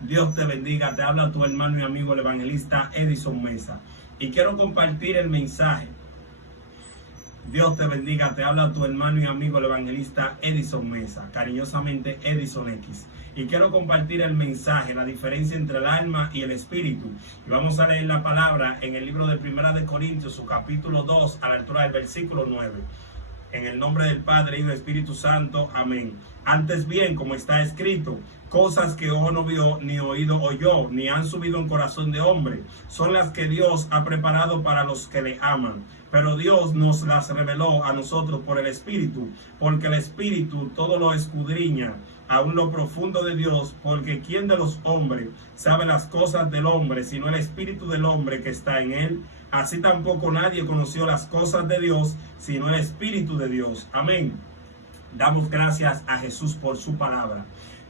Dios te bendiga, te habla tu hermano y amigo el evangelista Edison Mesa y quiero compartir el mensaje. Dios te bendiga, te habla tu hermano y amigo el evangelista Edison Mesa, cariñosamente Edison X. Y quiero compartir el mensaje, la diferencia entre el alma y el espíritu. Y vamos a leer la palabra en el libro de Primera de Corintios, su capítulo 2, a la altura del versículo 9. En el nombre del Padre y del Espíritu Santo. Amén. Antes bien, como está escrito, cosas que ojo no vio, ni oído oyó, ni han subido en corazón de hombre, son las que Dios ha preparado para los que le aman. Pero Dios nos las reveló a nosotros por el Espíritu, porque el Espíritu todo lo escudriña, aún lo profundo de Dios, porque ¿quién de los hombres sabe las cosas del hombre, sino el Espíritu del hombre que está en él? Así tampoco nadie conoció las cosas de Dios, sino el Espíritu de Dios. Amén. Damos gracias a Jesús por su palabra.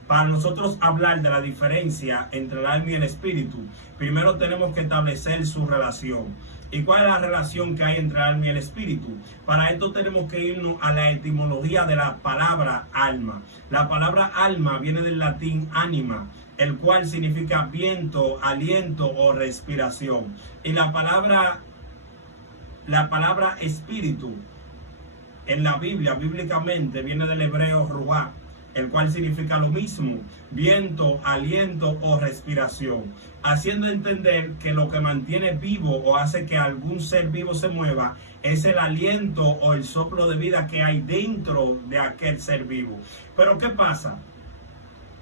Para nosotros hablar de la diferencia entre el alma y el espíritu, primero tenemos que establecer su relación. ¿Y cuál es la relación que hay entre el alma y el espíritu? Para esto tenemos que irnos a la etimología de la palabra alma. La palabra alma viene del latín anima, el cual significa viento, aliento o respiración. Y la palabra espíritu en la Biblia, bíblicamente, viene del hebreo ruah, el cual significa lo mismo, viento, aliento o respiración, haciendo entender que lo que mantiene vivo o hace que algún ser vivo se mueva es el aliento o el soplo de vida que hay dentro de aquel ser vivo. Pero ¿qué pasa?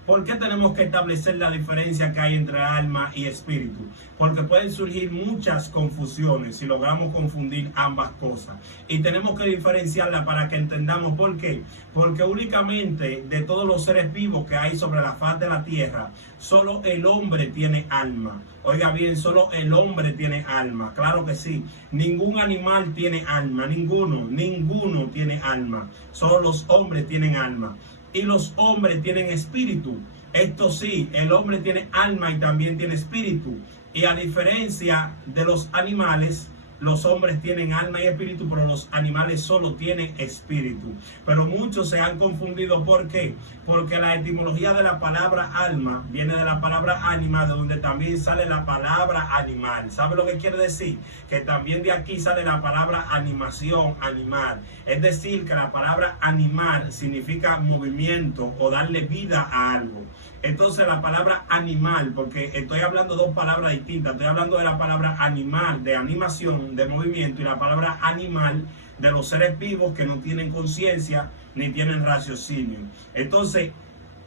¿Por qué tenemos que establecer la diferencia que hay entre alma y espíritu? Porque pueden surgir muchas confusiones si logramos confundir ambas cosas. Y tenemos que diferenciarla para que entendamos por qué. Porque únicamente de todos los seres vivos que hay sobre la faz de la tierra, solo el hombre tiene alma. Oiga bien, solo el hombre tiene alma. Claro que sí. Ningún animal tiene alma. Ninguno tiene alma. Solo los hombres tienen alma. Y los hombres tienen espíritu. Esto sí, el hombre tiene alma y también tiene espíritu. Y a diferencia de los animales, los hombres tienen alma y espíritu, pero los animales solo tienen espíritu. Pero muchos se han confundido. ¿Por qué? Porque la etimología de la palabra alma viene de la palabra ánima, de donde también sale la palabra animal. ¿Sabe lo que quiere decir? Que también de aquí sale la palabra animación, animal. Es decir, que la palabra animal significa movimiento o darle vida a algo. Entonces la palabra animal, porque estoy hablando dos palabras distintas, estoy hablando de la palabra animal, de animación, de movimiento, y la palabra animal, de los seres vivos que no tienen conciencia ni tienen raciocinio. Entonces,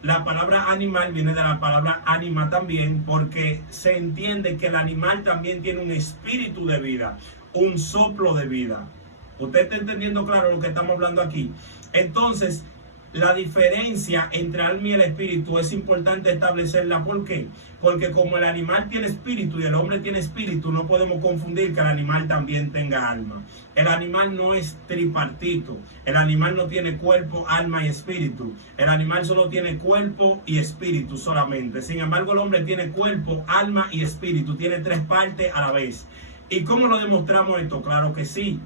la palabra animal viene de la palabra ánima también, porque se entiende que el animal también tiene un espíritu de vida, un soplo de vida. ¿Usted está entendiendo claro lo que estamos hablando aquí? Entonces, la diferencia entre el alma y el espíritu es importante establecerla. ¿Por qué? Porque como el animal tiene espíritu y el hombre tiene espíritu, no podemos confundir que el animal también tenga alma. El animal no es tripartito. El animal no tiene cuerpo, alma y espíritu. El animal solo tiene cuerpo y espíritu solamente. Sin embargo, el hombre tiene cuerpo, alma y espíritu. Tiene tres partes a la vez. ¿Y cómo lo demostramos esto? Claro que sí.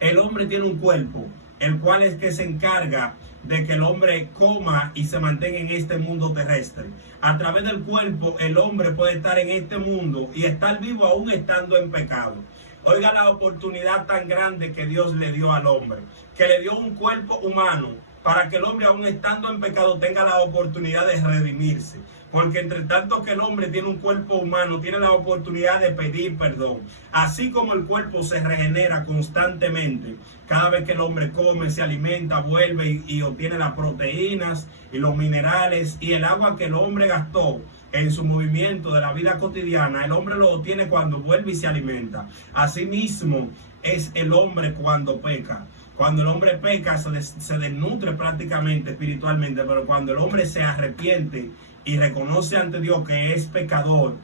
El hombre tiene un cuerpo, el cual es que se encarga de que el hombre coma y se mantenga en este mundo terrestre. A través del cuerpo, el hombre puede estar en este mundo y estar vivo aún estando en pecado. Oiga la oportunidad tan grande que Dios le dio al hombre, que le dio un cuerpo humano para que el hombre aún estando en pecado tenga la oportunidad de redimirse. Porque entre tanto que el hombre tiene un cuerpo humano, tiene la oportunidad de pedir perdón. Así como el cuerpo se regenera constantemente, cada vez que el hombre come, se alimenta, vuelve y obtiene las proteínas y los minerales y el agua que el hombre gastó en su movimiento de la vida cotidiana, el hombre lo obtiene cuando vuelve y se alimenta. Asimismo es el hombre cuando peca. Cuando el hombre peca se desnutre prácticamente espiritualmente, pero cuando el hombre se arrepiente y reconoce ante Dios que es pecador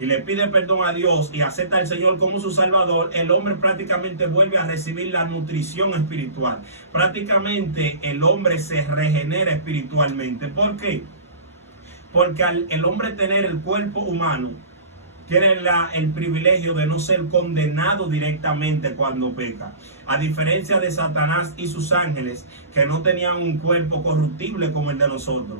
y le pide perdón a Dios y acepta al Señor como su Salvador, el hombre prácticamente vuelve a recibir la nutrición espiritual. Prácticamente el hombre se regenera espiritualmente. ¿Por qué? Porque al el hombre tener el cuerpo humano, tiene el privilegio de no ser condenado directamente cuando peca. A diferencia de Satanás y sus ángeles, que no tenían un cuerpo corruptible como el de nosotros.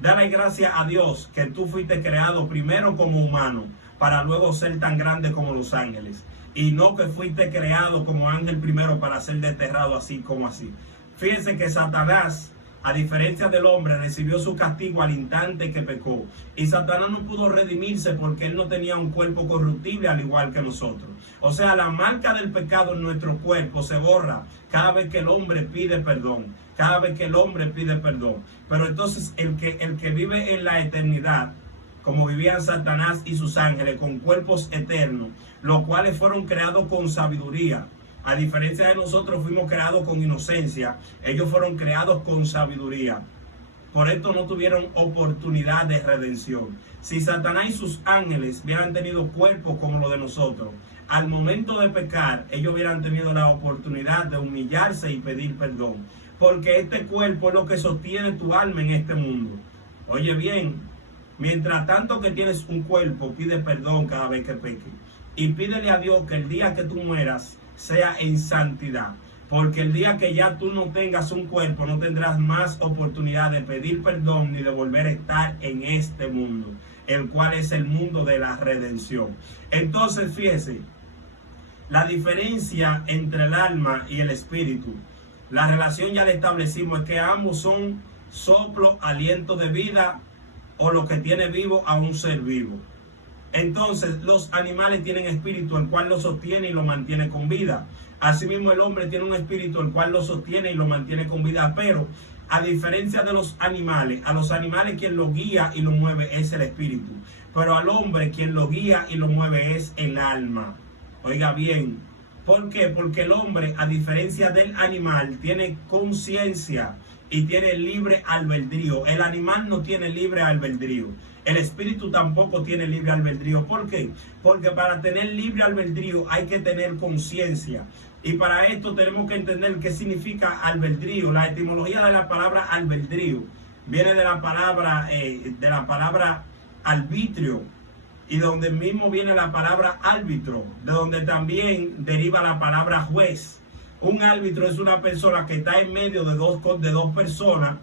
Dale gracias a Dios que tú fuiste creado primero como humano para luego ser tan grande como los ángeles. Y no que fuiste creado como ángel primero para ser desterrado así como así. Fíjense que Satanás, a diferencia del hombre, recibió su castigo al instante que pecó. Y Satanás no pudo redimirse porque él no tenía un cuerpo corruptible al igual que nosotros. O sea, la marca del pecado en nuestro cuerpo se borra cada vez que el hombre pide perdón. Cada vez que el hombre pide perdón. Pero entonces el que vive en la eternidad, como vivían Satanás y sus ángeles, con cuerpos eternos, los cuales fueron creados con sabiduría. A diferencia de nosotros, fuimos creados con inocencia. Ellos fueron creados con sabiduría. Por esto no tuvieron oportunidad de redención. Si Satanás y sus ángeles hubieran tenido cuerpos como los de nosotros, al momento de pecar, ellos hubieran tenido la oportunidad de humillarse y pedir perdón. Porque este cuerpo es lo que sostiene tu alma en este mundo. Oye bien, mientras tanto que tienes un cuerpo, pide perdón cada vez que peques. Y pídele a Dios que el día que tú mueras sea en santidad. Porque el día que ya tú no tengas un cuerpo, no tendrás más oportunidad de pedir perdón ni de volver a estar en este mundo, el cual es el mundo de la redención. Entonces, fíjese, la diferencia entre el alma y el espíritu, la relación ya la establecimos, es que ambos son soplo, aliento de vida, o lo que tiene vivo a un ser vivo. Entonces los animales tienen espíritu, el cual lo sostiene y lo mantiene con vida. Asimismo el hombre tiene un espíritu, el cual lo sostiene y lo mantiene con vida. Pero a diferencia de los animales, a los animales quien lo guía y lo mueve es el espíritu. Pero al hombre quien lo guía y lo mueve es el alma. Oiga bien, ¿por qué? Porque el hombre, a diferencia del animal, tiene conciencia y tiene libre albedrío. El animal no tiene libre albedrío. El espíritu tampoco tiene libre albedrío. ¿Por qué? Porque para tener libre albedrío hay que tener conciencia. Y para esto tenemos que entender qué significa albedrío. La etimología de la palabra albedrío viene de la palabra arbitrio, y de donde mismo viene la palabra árbitro, de donde también deriva la palabra juez. Un árbitro es una persona que está en medio de dos personas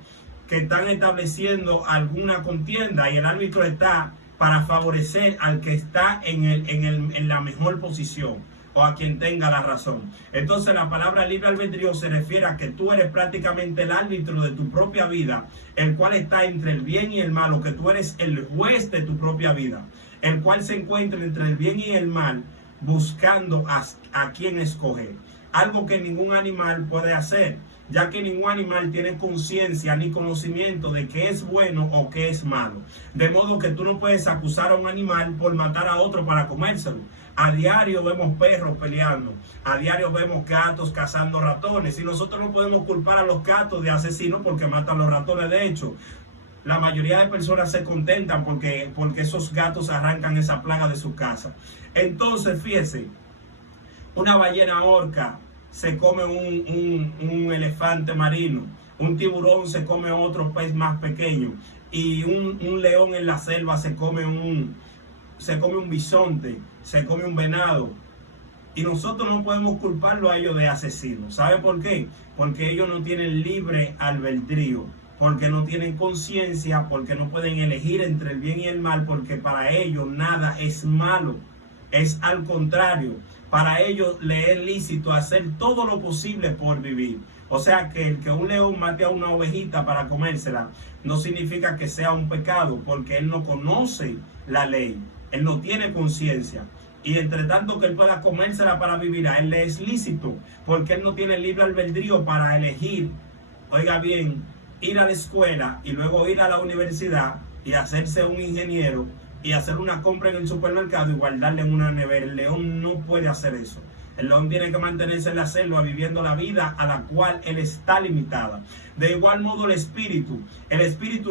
que están estableciendo alguna contienda, y el árbitro está para favorecer al que está en la mejor posición o a quien tenga la razón. Entonces la palabra libre albedrío se refiere a que tú eres prácticamente el árbitro de tu propia vida, el cual está entre el bien y el mal, o que tú eres el juez de tu propia vida, el cual se encuentra entre el bien y el mal, buscando a quién escoger. Algo que ningún animal puede hacer, ya que ningún animal tiene conciencia ni conocimiento de qué es bueno o qué es malo. De modo que tú no puedes acusar a un animal por matar a otro para comérselo. A diario vemos perros peleando, a diario vemos gatos cazando ratones, y nosotros no podemos culpar a los gatos de asesinos porque matan los ratones. De hecho, la mayoría de personas se contentan porque esos gatos arrancan esa plaga de su casa. Entonces, fíjese, una ballena orca se come un elefante marino, un tiburón se come otro pez más pequeño, y un león en la selva se come un bisonte, se come un venado. Y nosotros no podemos culparlo a ellos de asesinos. ¿Sabe por qué? Porque ellos no tienen libre albedrío, porque no tienen conciencia, porque no pueden elegir entre el bien y el mal, porque para ellos nada es malo. Es al contrario, para ellos les es lícito hacer todo lo posible por vivir. O sea que el que un león mate a una ovejita para comérsela no significa que sea un pecado, porque él no conoce la ley, él no tiene conciencia. Y entre tanto que él pueda comérsela para vivir, a él le es lícito, porque él no tiene libre albedrío para elegir, oiga bien, ir a la escuela y luego ir a la universidad y hacerse un ingeniero y hacer una compra en el supermercado y guardarle en una nevera. El león no puede hacer eso. El león tiene que mantenerse en la selva viviendo la vida a la cual él está limitada. De igual modo el espíritu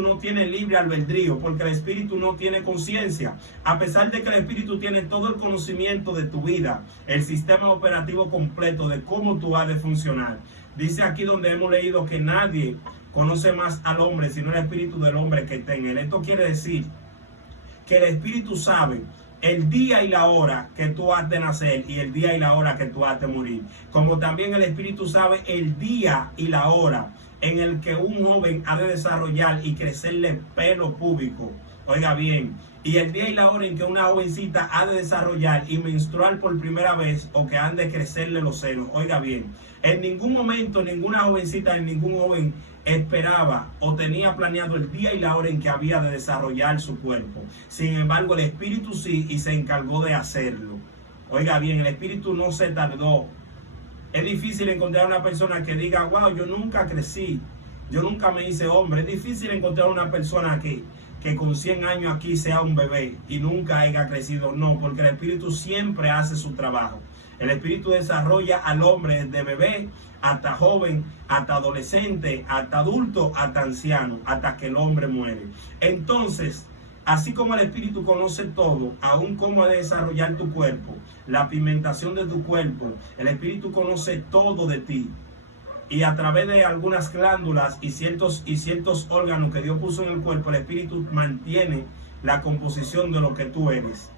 no tiene libre albedrío, porque el espíritu no tiene conciencia. A pesar de que el espíritu tiene todo el conocimiento de tu vida, el sistema operativo completo de cómo tú has de funcionar. Dice aquí donde hemos leído que nadie conoce más al hombre sino el espíritu del hombre que está en él. Esto quiere decir que el espíritu sabe el día y la hora que tú has de nacer y el día y la hora que tú has de morir. Como también el espíritu sabe el día y la hora en el que un joven ha de desarrollar y crecerle pelo púbico. Oiga bien, y el día y la hora en que una jovencita ha de desarrollar y menstruar por primera vez o que han de crecerle los senos. Oiga bien, en ningún momento ninguna jovencita, ningún joven esperaba o tenía planeado el día y la hora en que había de desarrollar su cuerpo. Sin embargo, el Espíritu sí, y se encargó de hacerlo. Oiga bien, el Espíritu no se tardó. Es difícil encontrar una persona que diga, wow, yo nunca crecí, yo nunca me hice hombre. Es difícil encontrar una persona que con 100 años aquí sea un bebé y nunca haya crecido. No, porque el Espíritu siempre hace su trabajo. El Espíritu desarrolla al hombre desde bebé hasta joven, hasta adolescente, hasta adulto, hasta anciano, hasta que el hombre muere. Entonces, así como el Espíritu conoce todo, aún cómo desarrollar tu cuerpo, la pigmentación de tu cuerpo, el Espíritu conoce todo de ti. Y a través de algunas glándulas y ciertos órganos que Dios puso en el cuerpo, el Espíritu mantiene la composición de lo que tú eres.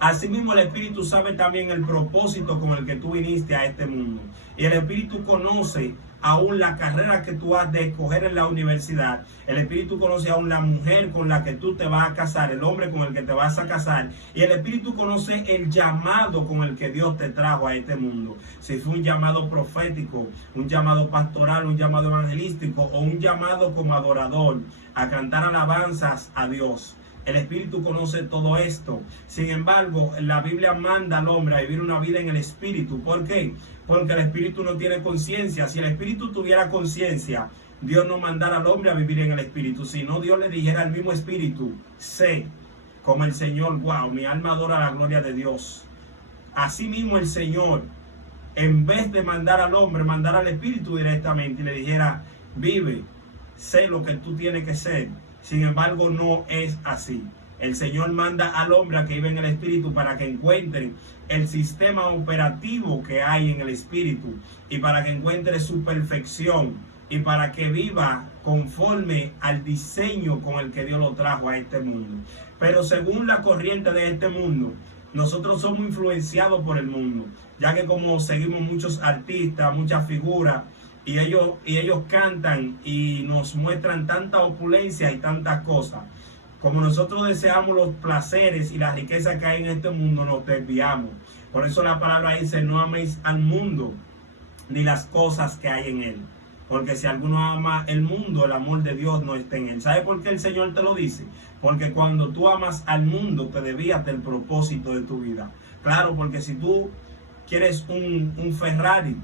Asimismo, el Espíritu sabe también el propósito con el que tú viniste a este mundo. Y el Espíritu conoce aún la carrera que tú has de escoger en la universidad. El Espíritu conoce aún la mujer con la que tú te vas a casar, el hombre con el que te vas a casar. Y el Espíritu conoce el llamado con el que Dios te trajo a este mundo. Si fue un llamado profético, un llamado pastoral, un llamado evangelístico o un llamado como adorador a cantar alabanzas a Dios. El Espíritu conoce todo esto. Sin embargo, la Biblia manda al hombre a vivir una vida en el Espíritu. ¿Por qué? Porque el Espíritu no tiene conciencia. Si el Espíritu tuviera conciencia, Dios no mandara al hombre a vivir en el Espíritu. Sino Dios le dijera al mismo Espíritu, sé como el Señor, wow, mi alma adora la gloria de Dios. Asimismo el Señor, en vez de mandar al hombre, mandar al Espíritu directamente y le dijera, vive, sé lo que tú tienes que ser. Sin embargo, no es así. El Señor manda al hombre a que viva en el Espíritu para que encuentre el sistema operativo que hay en el Espíritu y para que encuentre su perfección y para que viva conforme al diseño con el que Dios lo trajo a este mundo. Pero según la corriente de este mundo, nosotros somos influenciados por el mundo, ya que como seguimos muchos artistas, muchas figuras, y ellos cantan y nos muestran tanta opulencia y tantas cosas. Como nosotros deseamos los placeres y la riqueza que hay en este mundo, nos desviamos. Por eso la palabra dice, no améis al mundo ni las cosas que hay en él. Porque si alguno ama el mundo, el amor de Dios no está en él. ¿Sabe por qué el Señor te lo dice? Porque cuando tú amas al mundo, te desvías del propósito de tu vida. Claro, porque si tú quieres un Ferrari,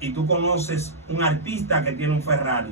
y tú conoces un artista que tiene un Ferrari,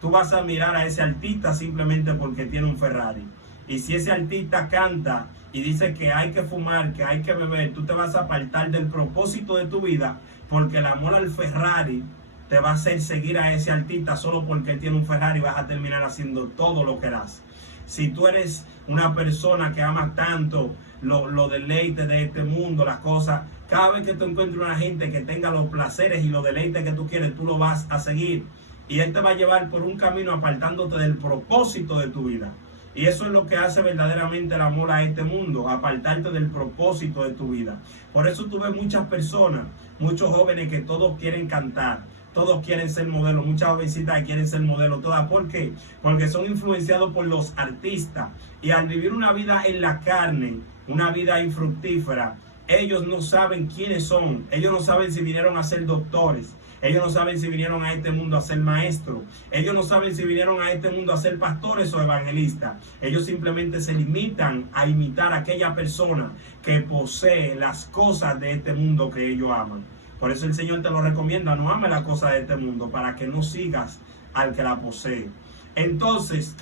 tú vas a mirar a ese artista simplemente porque tiene un Ferrari. Y si ese artista canta y dice que hay que fumar, que hay que beber, tú te vas a apartar del propósito de tu vida, porque el amor al Ferrari te va a hacer seguir a ese artista solo porque él tiene un Ferrari. Vas a terminar haciendo todo lo que harás. Si tú eres una persona que ama tanto los deleites de este mundo, las cosas, cada vez que tú encuentres una gente que tenga los placeres y los deleites que tú quieres, tú lo vas a seguir. Y él te va a llevar por un camino apartándote del propósito de tu vida. Y eso es lo que hace verdaderamente el amor a este mundo, apartarte del propósito de tu vida. Por eso tú ves muchas personas, muchos jóvenes que todos quieren cantar, todos quieren ser modelos, muchas jovencitas que quieren ser modelos, todas. ¿Por qué? Porque son influenciados por los artistas. Y al vivir una vida en la carne, una vida infructífera, ellos no saben quiénes son. Ellos no saben si vinieron a ser doctores. Ellos no saben si vinieron a este mundo a ser maestros. Ellos no saben si vinieron a este mundo a ser pastores o evangelistas. Ellos simplemente se limitan a imitar a aquella persona que posee las cosas de este mundo que ellos aman. Por eso el Señor te lo recomienda, no ames las cosas de este mundo, para que no sigas al que la posee. Entonces,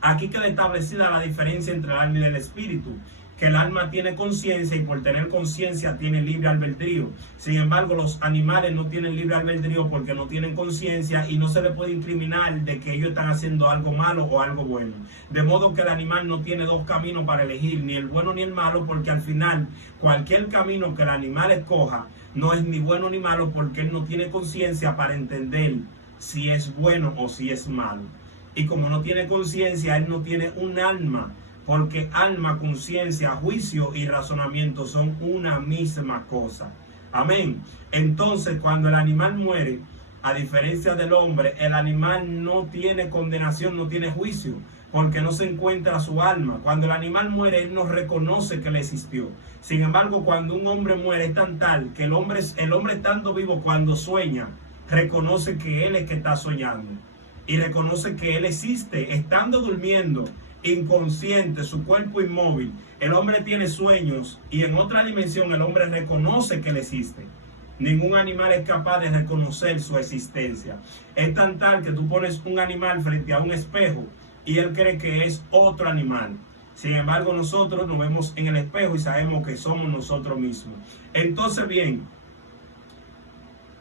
aquí queda establecida la diferencia entre el alma y el espíritu. Que el alma tiene conciencia y por tener conciencia tiene libre albedrío. Sin embargo, los animales no tienen libre albedrío porque no tienen conciencia y no se les puede incriminar de que ellos están haciendo algo malo o algo bueno. De modo que el animal no tiene dos caminos para elegir, ni el bueno ni el malo, porque al final cualquier camino que el animal escoja no es ni bueno ni malo, porque él no tiene conciencia para entender si es bueno o si es malo. Y como no tiene conciencia, él no tiene un alma. Porque alma, conciencia, juicio y razonamiento son una misma cosa. Amén. Entonces, cuando el animal muere, a diferencia del hombre, el animal no tiene condenación, no tiene juicio, porque no se encuentra su alma. Cuando el animal muere, él no reconoce que él existió. Sin embargo, cuando un hombre muere, es tan tal que el hombre estando vivo, cuando sueña, reconoce que él es que está soñando. Y reconoce que él existe, estando durmiendo, inconsciente, su cuerpo inmóvil. El hombre tiene sueños y en otra dimensión el hombre reconoce que él existe. Ningún animal es capaz de reconocer su existencia. Es tan tal que tú pones un animal frente a un espejo y él cree que es otro animal. Sin embargo, nosotros nos vemos en el espejo y sabemos que somos nosotros mismos. Entonces, bien,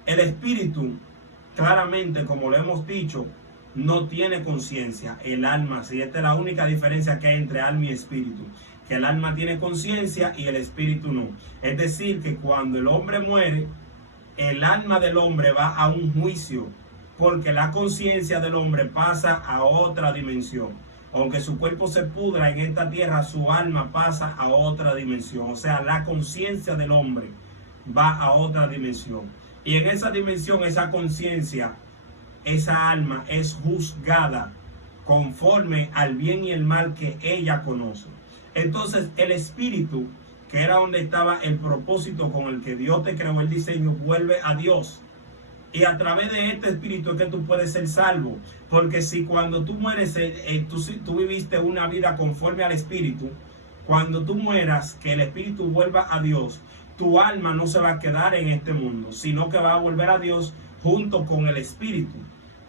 el espíritu, claramente, como lo hemos dicho, no tiene conciencia. El alma, sí, esta es la única diferencia que hay entre alma y espíritu. Que el alma tiene conciencia y el espíritu no. Es decir, que cuando el hombre muere, el alma del hombre va a un juicio, porque la conciencia del hombre pasa a otra dimensión. Aunque su cuerpo se pudra en esta tierra, su alma pasa a otra dimensión. O sea, la conciencia del hombre va a otra dimensión. Y en esa dimensión, esa conciencia, esa alma es juzgada conforme al bien y el mal que ella conoce. Entonces, el espíritu, que era donde estaba el propósito con el que Dios te creó, el diseño, vuelve a Dios. Y a través de este espíritu es que tú puedes ser salvo. Porque si cuando tú mueres, tú viviste una vida conforme al espíritu, cuando tú mueras, que el espíritu vuelva a Dios, tu alma no se va a quedar en este mundo, sino que va a volver a Dios junto con el espíritu.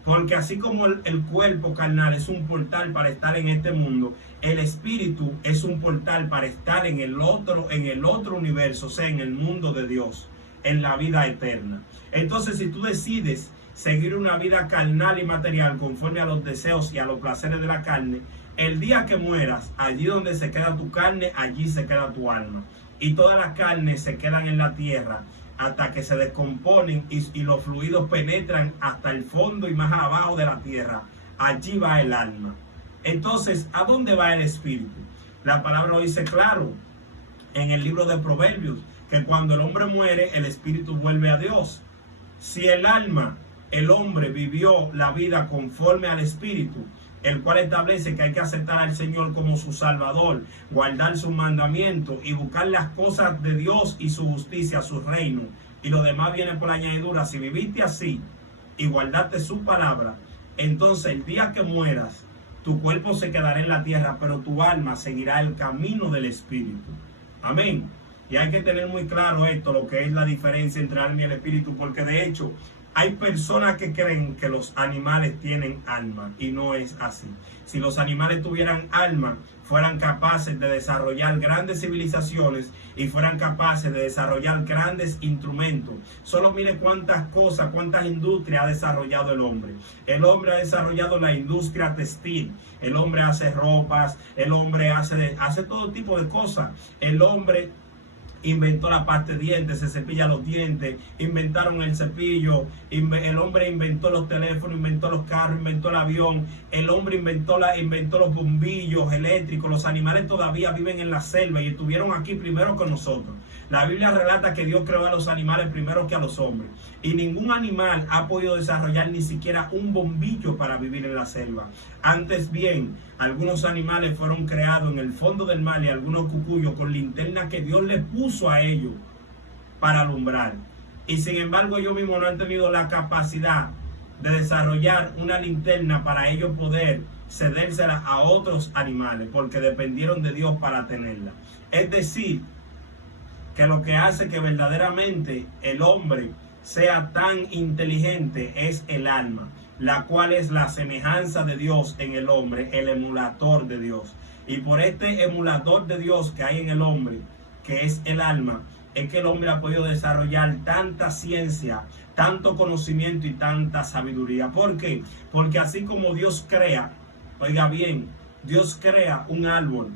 Porque así como el cuerpo carnal es un portal para estar en este mundo, el espíritu es un portal para estar en el otro universo, o sea, en el mundo de Dios, en la vida eterna. Entonces, si tú decides seguir una vida carnal y material conforme a los deseos y a los placeres de la carne, el día que mueras, allí donde se queda tu carne, allí se queda tu alma. Y todas las carnes se quedan en la tierra hasta que se descomponen y los fluidos penetran hasta el fondo y más abajo de la tierra. Allí va el alma. Entonces, ¿a dónde va el espíritu? La palabra lo dice claro en el libro de Proverbios, que cuando el hombre muere, el espíritu vuelve a Dios. Si el alma, el hombre vivió la vida conforme al espíritu, el cual establece que hay que aceptar al Señor como su Salvador, guardar sus mandamientos y buscar las cosas de Dios y su justicia, su reino, y lo demás viene por añadidura. Si viviste así y guardaste su palabra, entonces el día que mueras, tu cuerpo se quedará en la tierra, pero tu alma seguirá el camino del espíritu. Amén. Y hay que tener muy claro esto, lo que es la diferencia entre alma y el espíritu, porque de hecho hay personas que creen que los animales tienen alma y no es así. Si los animales tuvieran alma, fueran capaces de desarrollar grandes civilizaciones y fueran capaces de desarrollar grandes instrumentos. Solo mire cuántas cosas, cuántas industrias ha desarrollado el hombre. El hombre ha desarrollado la industria textil. El hombre hace ropas, el hombre hace todo tipo de cosas. El hombre inventó la pasta de dientes, se cepilla los dientes, inventaron el cepillo, el hombre inventó los teléfonos, inventó los carros, inventó el avión, el hombre inventó los bombillos eléctricos. Los animales todavía viven en la selva y estuvieron aquí primero que nosotros. La Biblia relata que Dios creó a los animales primero que a los hombres. Y ningún animal ha podido desarrollar ni siquiera un bombillo para vivir en la selva. Antes bien, algunos animales fueron creados en el fondo del mar y algunos cucuyos con linternas que Dios les puso a ellos para alumbrar. Y sin embargo, ellos mismos no han tenido la capacidad de desarrollar una linterna para ellos poder cedérsela a otros animales, porque dependieron de Dios para tenerla. Es decir, que lo que hace que verdaderamente el hombre sea tan inteligente es el alma, la cual es la semejanza de Dios en el hombre, el emulador de Dios. Y por este emulador de Dios que hay en el hombre, que es el alma, es que el hombre ha podido desarrollar tanta ciencia, tanto conocimiento y tanta sabiduría. ¿Por qué? Porque así como Dios crea, oiga bien, Dios crea un árbol,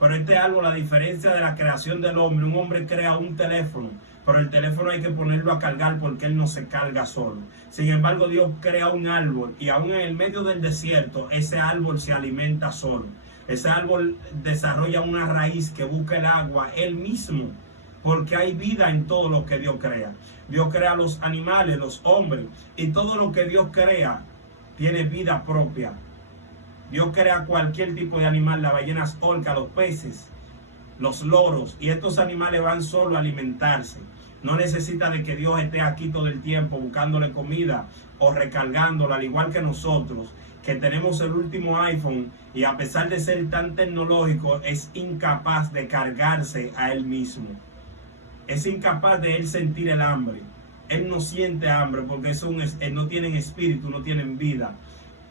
pero este árbol, a diferencia de la creación del hombre, un hombre crea un teléfono, pero el teléfono hay que ponerlo a cargar porque él no se carga solo. Sin embargo, Dios crea un árbol y aún en el medio del desierto, ese árbol se alimenta solo. Ese árbol desarrolla una raíz que busca el agua él mismo, porque hay vida en todo lo que Dios crea. Dios crea los animales, los hombres, y todo lo que Dios crea tiene vida propia. Dios crea cualquier tipo de animal, las ballenas orcas, los peces, los loros, y estos animales van solo a alimentarse. No necesita de que Dios esté aquí todo el tiempo buscándole comida o recargándola, al igual que nosotros, que tenemos el último iPhone y a pesar de ser tan tecnológico, es incapaz de cargarse a él mismo. Es incapaz de él sentir el hambre. Él no siente hambre porque no tienen espíritu, no tienen vida.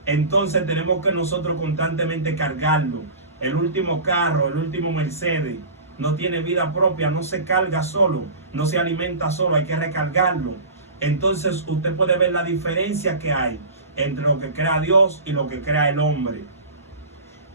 Entonces tenemos que nosotros constantemente cargarlo. El último carro, el último Mercedes, no tiene vida propia, no se carga solo, no se alimenta solo, hay que recargarlo. Entonces usted puede ver la diferencia que hay entre lo que crea Dios y lo que crea el hombre.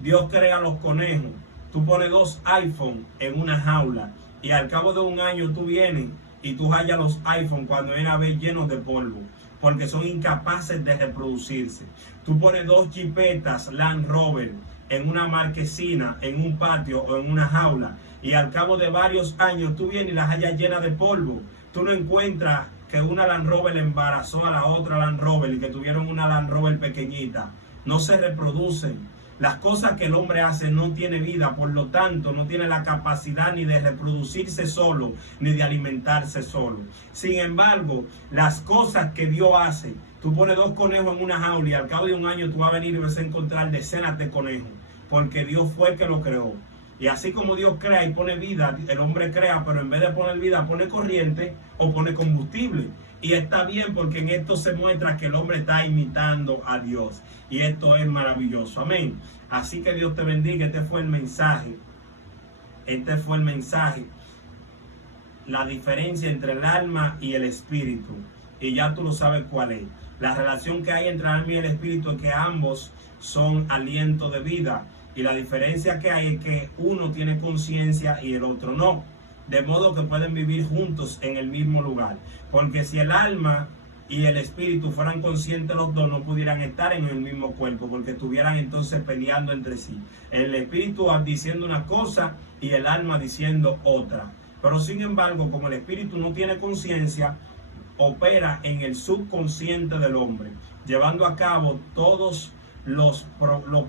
Dios crea los conejos. Tú pones 2 iPhone en una jaula y al cabo de un año tú vienes y tú hallas los iPhone cuando vienen a ver llenos de polvo, porque son incapaces de reproducirse. Tú pones 2 jipetas Land Rover en una marquesina, en un patio o en una jaula, y al cabo de varios años tú vienes y las hallas llenas de polvo. Tú no encuentras que una Land Rover embarazó a la otra Land Rover y que tuvieron una Land Rover pequeñita. No se reproducen. Las cosas que el hombre hace no tiene vida, por lo tanto no tiene la capacidad ni de reproducirse solo, ni de alimentarse solo. Sin embargo, las cosas que Dios hace, tú pones 2 conejos en una jaula y al cabo de un año tú vas a venir y vas a encontrar decenas de conejos, porque Dios fue el que lo creó. Y así como Dios crea y pone vida, el hombre crea, pero en vez de poner vida, pone corriente o pone combustible. Y está bien, porque en esto se muestra que el hombre está imitando a Dios. Y esto es maravilloso. Amén. Así que Dios te bendiga. Este fue el mensaje. Este fue el mensaje. La diferencia entre el alma y el espíritu. Y ya tú lo sabes cuál es. La relación que hay entre el alma y el espíritu es que ambos son aliento de vida. Y la diferencia que hay es que uno tiene conciencia y el otro no. De modo que pueden vivir juntos en el mismo lugar. Porque si el alma y el espíritu fueran conscientes los dos, no pudieran estar en el mismo cuerpo, porque estuvieran entonces peleando entre sí. El espíritu diciendo una cosa y el alma diciendo otra. Pero sin embargo, como el espíritu no tiene conciencia, opera en el subconsciente del hombre, llevando a cabo todos los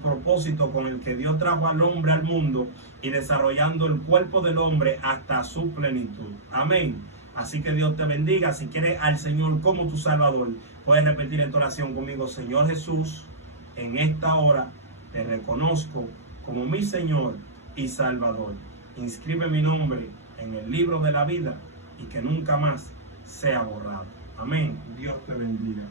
propósitos con el que Dios trajo al hombre al mundo y desarrollando el cuerpo del hombre hasta su plenitud. Amén. Así que Dios te bendiga. Si quieres al Señor como tu Salvador, puedes repetir esta oración conmigo. Señor Jesús, en esta hora te reconozco como mi Señor y Salvador. Inscribe mi nombre en el libro de la vida y que nunca más sea borrado. Amén. Dios te bendiga.